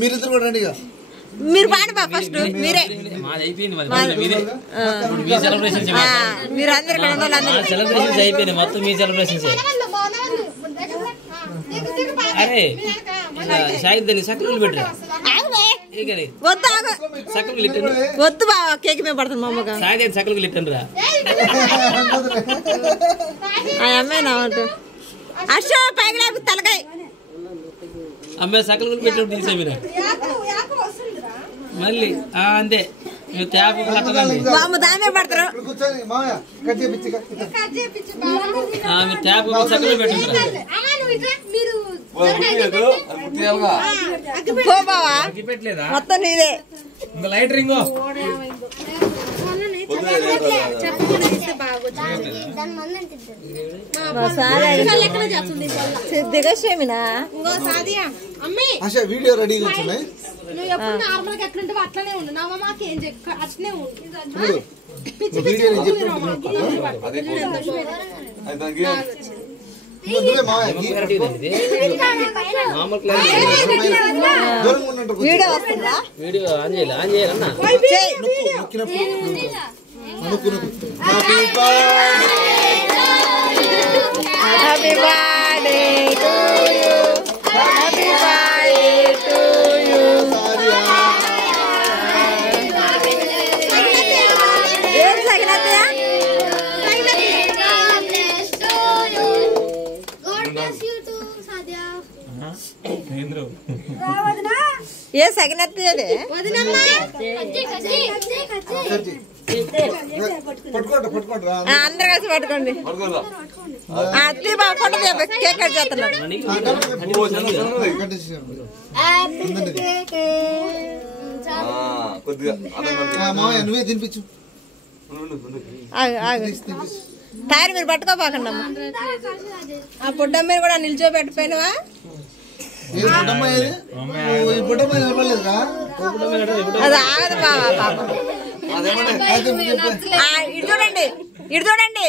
మీరిద్దరు కూడా రండి. మీరు పాడి బా ఫస్ట్ మీరే మీరు అందరు సెలబ్రేషన్స్ అయిపోయినాయి మొత్తం మీ సెలబ్రేషన్స్. అరే షాహిద్ సక్కలు పెట్టరా వద్దు బావ కేక్ మేము పడతాం మా అమ్మగా షాహిద్ సక్కలు లిట్టండి రా అమ్మాయి నా అశో పైకి లేపు తలకాయ అమ్మాయి సక్కలు పెట్టినప్పుడు తీసేమిరా మళ్ళీ అంతే దామే పడతారు మీరు ట్యాప్ సక్కలు పెట్టండి మొత్తం నీదే లైట్ రింగ్ వీడియో రెడీగా వచ్చినాయి. వీడియో వస్తుందా? వీడియో ఆన్ చేయాలన్నా happy birthday to you happy birthday to you ఏం సగినత్తయ్య ఏ సగినత్తయ్యదే అందరు కలిసి పట్టుకోండి. అత్తి బాగా ఫోటో కేక్ కట్ చేస్తున్నారు. నువ్వే తినిపించు. తయారు మీరు పట్టుకోపాకండి అమ్మ. ఆ పుడ్డ మీద కూడా నిల్చోబెట్టిపోయినవా? అది ఆగదు బావా పాపం. ఇటు చూడండి ఇటు చూడండి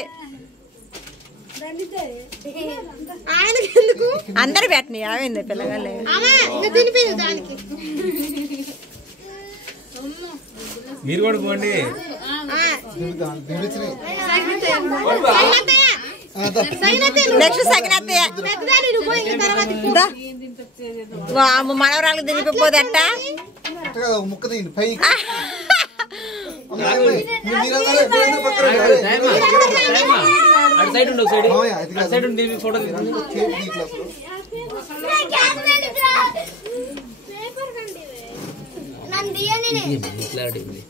అందరు పెట్టని ఆగింది పిల్లగాళ్ళు మీరు కూడా పోండి. నెక్స్ట్ సగినత్తయ్య మనవరాలకు దిగిపోతే అట్ట ముక్క తీయండి పైకి. సైడ్ ఉండు సైడ్ ఉండి ఫోటో క్లారిటీ ఉంది.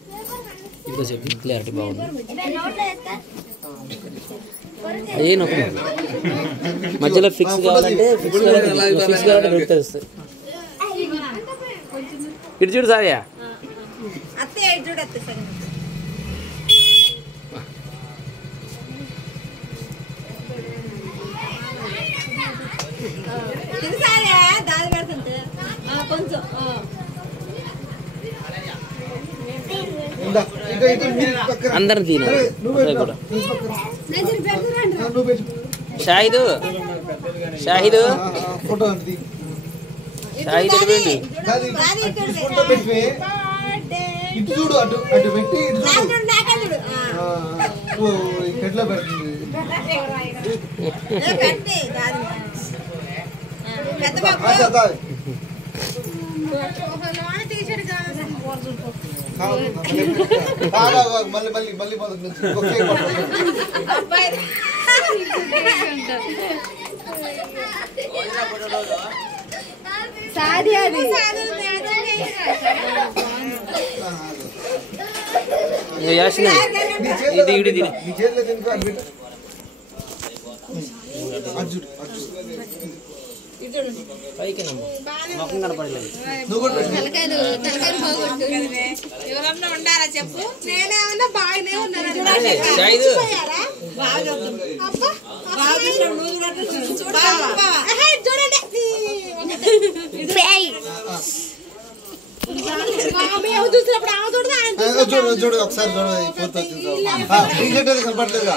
ఇంకా చెప్పి క్లారిటీ బాగుంది. ఏ నొక్క మధ్యలో ఫిక్స్ కావాలంటే ఫిక్స్ కావాలంటే తెలుస్తుంది. ఇటు చూడు సారియా అందరం తినాలి. షాహిద్ షాహిద్ ఫోటో షాహిద్ ఇటు చూడు అటు అటు పెట్టి ఎట్లా పెడుతుంది. మళ్ళీ మళ్ళీ మళ్ళీ మొదటి నుంచి పైకి మొఖం కనపడలేదు. ఎవరన్నా ఉండారా చెప్పు. నేనేమన్నా బాగానే ఉన్నాను. చూడు చూడు ఒకసారి చూడు కనపడలేదుగా.